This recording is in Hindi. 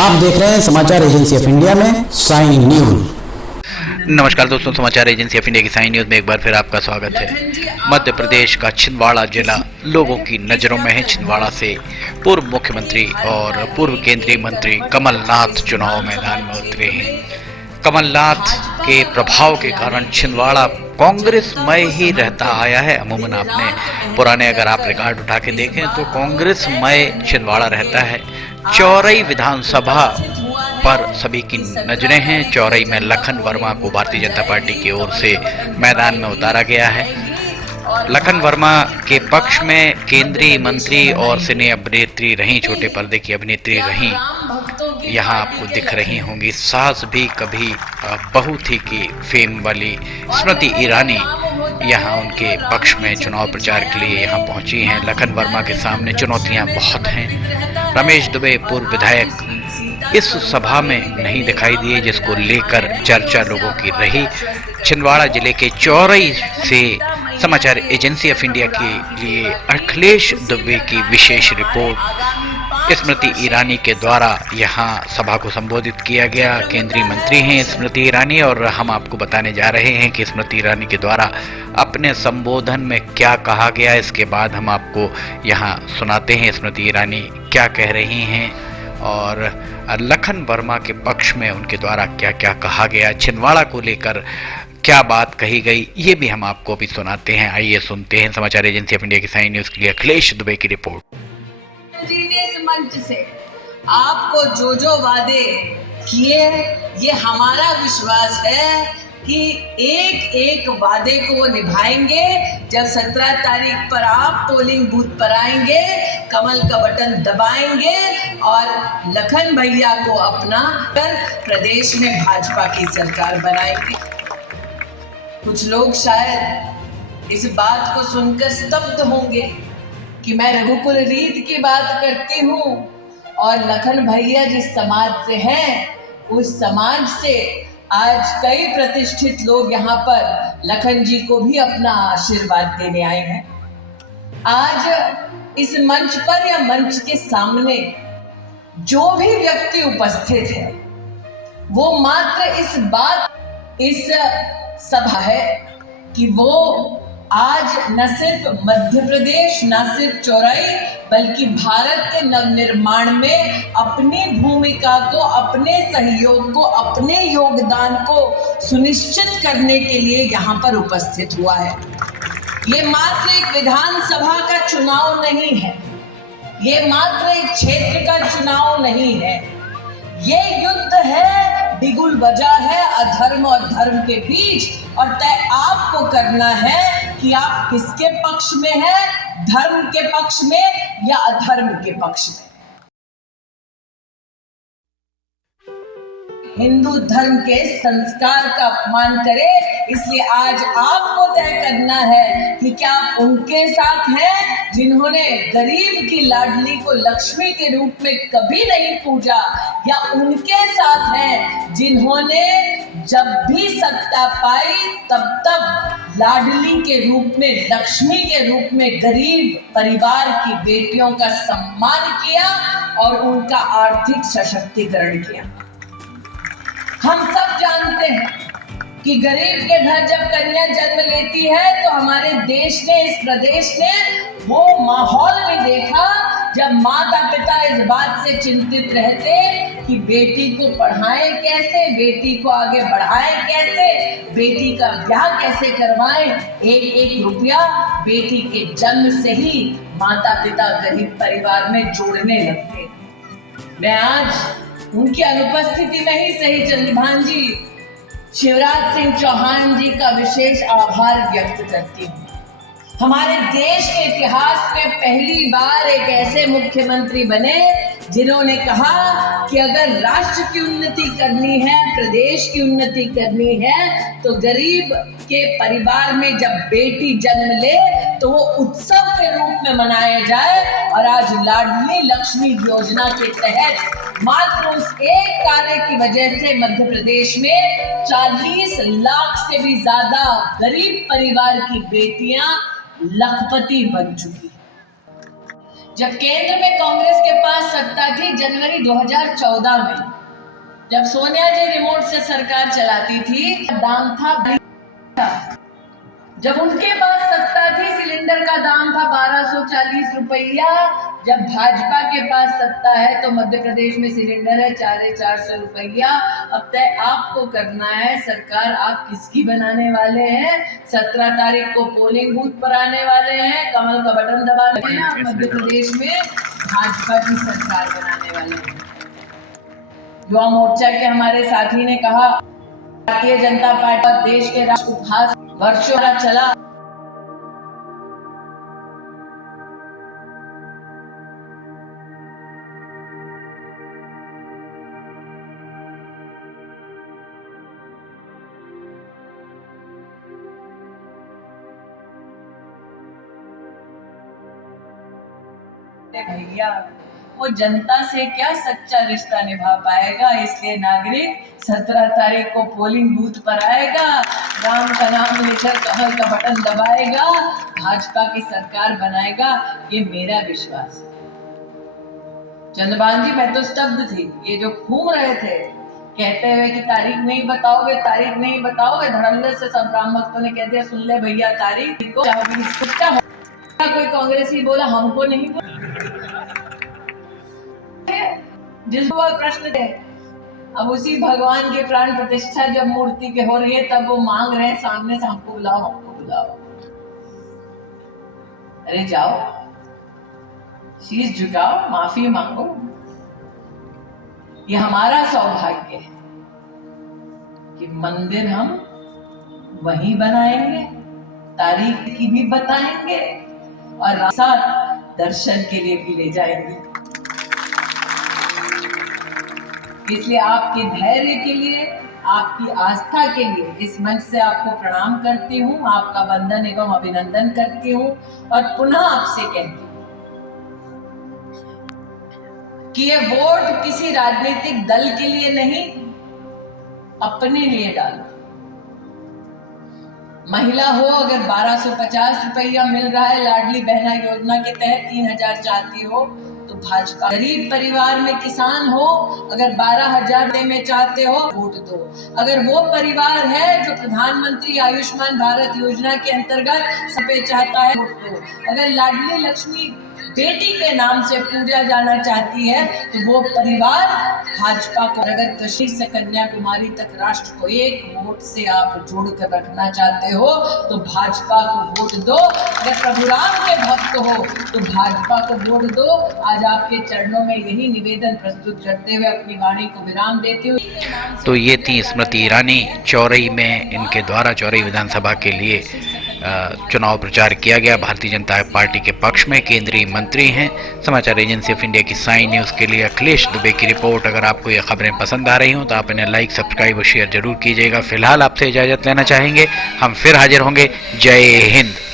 आप देख रहे हैं समाचार एजेंसी ऑफ इंडिया में साइन न्यूज। नमस्कार दोस्तों, समाचार एजेंसी ऑफ इंडिया की साइन न्यूज में एक बार फिर आपका स्वागत है। मध्य प्रदेश का छिंदवाड़ा जिला लोगों की नज़रों में है। छिंदवाड़ा से पूर्व मुख्यमंत्री और पूर्व केंद्रीय मंत्री कमलनाथ चुनाव मैदान में उतरे हैं। कमलनाथ के प्रभाव के कारण छिंदवाड़ा कांग्रेसमय ही रहता आया है। अमूमन आपने पुराने अगर आप रिकॉर्ड उठा के देखें तो कांग्रेसमय छिंदवाड़ा रहता है। चौरई विधानसभा पर सभी की नजरें हैं। चौरई में लखन वर्मा को भारतीय जनता पार्टी की ओर से मैदान में उतारा गया है। लखन वर्मा के पक्ष में केंद्रीय मंत्री और सिने अभिनेत्री रही, छोटे पर्दे की अभिनेत्री रही, यहाँ आपको दिख रही होंगी। सास भी कभी बहू थी की फेम वाली स्मृति ईरानी यहाँ उनके पक्ष में चुनाव प्रचार के लिए यहाँ पहुँची हैं। लखन वर्मा के सामने चुनौतियाँ बहुत हैं। रमेश दुबे पूर्व विधायक इस सभा में नहीं दिखाई दिए, जिसको लेकर चर्चा लोगों की रही। छिंदवाड़ा जिले के चौरई से समाचार एजेंसी ऑफ इंडिया के लिए अखिलेश दुबे की विशेष रिपोर्ट। स्मृति ईरानी के द्वारा यहाँ सभा को संबोधित किया गया। केंद्रीय मंत्री हैं स्मृति ईरानी, और हम आपको बताने जा रहे हैं कि स्मृति ईरानी के द्वारा अपने संबोधन में क्या कहा गया। इसके बाद हम आपको यहाँ सुनाते हैं स्मृति ईरानी क्या कह रही हैं और लखन वर्मा के पक्ष में उनके द्वारा क्या क्या कहा गया, छिंदवाड़ा को लेकर क्या बात कही गई, ये भी हम आपको अभी सुनाते हैं। आइए सुनते हैं समाचार एजेंसी ऑफ इंडिया की साइन न्यूज के लिए अखिलेश दुबे की रिपोर्ट। जी ने इस मंच से आपको जो जो वादे किए, ये हमारा विश्वास है कि एक एक वादे को वो निभाएंगे। जब 17 तारीख पर आप पोलिंग बूथ पर आएंगे, कमल का बटन दबाएंगे और लखन भैया को अपना कर प्रदेश में भाजपा की सरकार बनाएंगे। कुछ लोग शायद इस बात को सुनकर स्तब्ध होंगे कि मैं रघुकुल रीत की बात करती हूँ और लखन भैया जिस समाज से हैं, उस समाज से आज कई प्रतिष्ठित लोग यहाँ पर लखन जी को भी अपना आशीर्वाद देने आए हैं। आज इस मंच पर या मंच के सामने जो भी व्यक्ति उपस्थित है, वो मात्र इस सभा है कि वो आज न सिर्फ मध्य प्रदेश, न सिर्फ चौरई, बल्कि भारत के नवनिर्माण में अपनी भूमिका को, अपने सहयोग को, अपने योगदान को सुनिश्चित करने के लिए यहाँ पर उपस्थित हुआ है। ये मात्र एक विधानसभा का चुनाव नहीं है, ये मात्र एक क्षेत्र का चुनाव नहीं है, ये युद्ध है, बिगुल बजा है अधर्म और धर्म के बीच, और तय आपको करना है कि आप किसके पक्ष में हैं, धर्म के पक्ष में या अधर्म के पक्ष में। हिंदू धर्म के संस्कार का अपमान करे, इसलिए आज आपको तय करना है कि क्या आप उनके साथ हैं जिन्होंने गरीब की लाडली को लक्ष्मी के रूप में कभी नहीं पूजा, या उनके साथ हैं जिन्होंने जब भी सत्ता पाई तब लाडली के रूप में, लक्ष्मी के रूप में गरीब परिवार की बेटियों का सम्मान किया और उनका आर्थिक सशक्तिकरण किया। हम सब जानते हैं कि गरीब के घर जब कन्या जन्म लेती है तो हमारे देश ने, इस प्रदेश ने वो माहौल भी देखा जब माता पिता इस बात से चिंतित रहते कि बेटी को पढ़ाएं कैसे, बेटी को आगे बढ़ाएं कैसे, बेटी का ब्याह कैसे करवाएं। एक एक रुपया बेटी के जन्म से ही माता पिता गरीब परिवार में जोड़ने लगते। मैं आज उनकी अनुपस्थिति में ही सही चंद्रभान जी, शिवराज सिंह चौहान जी का विशेष आभार व्यक्त करती हूँ। हमारे देश के इतिहास में पहली बार एक ऐसे मुख्यमंत्री बने जिन्होंने कहा कि अगर राष्ट्र की उन्नति करनी है, प्रदेश की उन्नति करनी है, तो गरीब के परिवार में जब बेटी जन्म ले तो वो उत्सव के रूप में मनाया जाए। और आज लाडली लक्ष्मी योजना के तहत मात्र उस एक कार्य की वजह से मध्य प्रदेश में 40 लाख से भी ज्यादा गरीब परिवार की बेटियां लखपति बन चुकी। जब केंद्र में कांग्रेस के पास सत्ता थी जनवरी 2014 में, जब सोनिया जी रिमोट से सरकार चलाती थी, दाम था, जब उनके पास सत्ता थी सिलेंडर का दाम था 1240 रुपया। जब भाजपा के पास सत्ता है तो मध्य प्रदेश में सिलेंडर है 450 रुपया। अब तय आपको करना है, सरकार आप किसकी बनाने वाले हैं। 17 तारीख को पोलिंग बूथ पर आने वाले हैं, कमल का बटन दबा रहे हैं, आप मध्य प्रदेश में भाजपा की सरकार बनाने वाले हैं। युवा मोर्चा के हमारे साथी ने कहा, भारतीय जनता पार्टी देश के राष्ट्र उपहास वर्षों चला, भैया वो जनता से क्या सच्चा रिश्ता निभा पाएगा। इसलिए नागरिक 17 तारीख को पोलिंग बूथ पर आएगा, राम का नाम लेकर कमल का बटन दबाएगा, भाजपा की सरकार बनाएगा, ये मेरा विश्वास है। चंद्रभान जी, मैं तो स्तब्ध थी। ये जो घूम रहे थे कहते हुए कि तारीख नहीं बताओगे, तारीख नहीं बताओगे, धड़ल्ले से सब ब्राह्मण भक्तों ने कह दिया सुन ले भैया तारीख को। कोई कांग्रेसी बोला हमको नहीं बोला, जिसको प्रश्न थे। अब उसी भगवान के प्राण प्रतिष्ठा जब मूर्ति के हो रही है तब वो मांग रहे हैं सामने से हमको बुलाओ, हमको बुलाओ। अरे जाओ, शीश झुकाओ, माफी मांगो। ये हमारा सौभाग्य है कि मंदिर हम वहीं बनाएंगे, तारीख की भी बताएंगे और साथ दर्शन के लिए भी ले जाएंगे। इसलिए आपके धैर्य के लिए, आपकी आस्था के लिए इस मंच से आपको प्रणाम करती हूँ, आपका वंदन एवं अभिनंदन करती हूँ और पुनः आपसे कहती हूँ कि ये वोट किसी राजनीतिक दल के लिए नहीं, अपने लिए डालो। महिला हो अगर 1250 रुपया मिल रहा है लाडली बहना योजना के तहत, 3000 चाहती हो तो भाजपा। गरीब परिवार में किसान हो अगर 12,000 में चाहते हो वोट दो। अगर वो परिवार है जो प्रधानमंत्री आयुष्मान भारत योजना के अंतर्गत सबे चाहता है वोट दो। अगर लाडली लक्ष्मी बेटी के नाम से पूजा जाना चाहती है तो वो परिवार भाजपा को। अगर कश्मीर से कन्याकुमारी तक राष्ट्र को एक वोट से आप जोड़कर रखना चाहते हो तो भाजपा को वोट दो। अगर प्रभु राम के भक्त हो तो भाजपा को वोट दो। आज आपके चरणों में यही निवेदन प्रस्तुत करते हुए अपनी वाणी को विराम देते हुए। तो ये थी स्मृति ईरानी। चौरई में इनके द्वारा चौरई विधानसभा के लिए चुनाव प्रचार किया गया। भारतीय जनता पार्टी के पक्ष में केंद्रीय मंत्री हैं। समाचार एजेंसी ऑफ इंडिया की साइन न्यूज़ के लिए अखिलेश दुबे की रिपोर्ट। अगर आपको ये खबरें पसंद आ रही हों तो आप इन्हें लाइक, सब्सक्राइब और शेयर जरूर कीजिएगा। फिलहाल आपसे इजाज़त लेना चाहेंगे, हम फिर हाजिर होंगे। जय हिंद।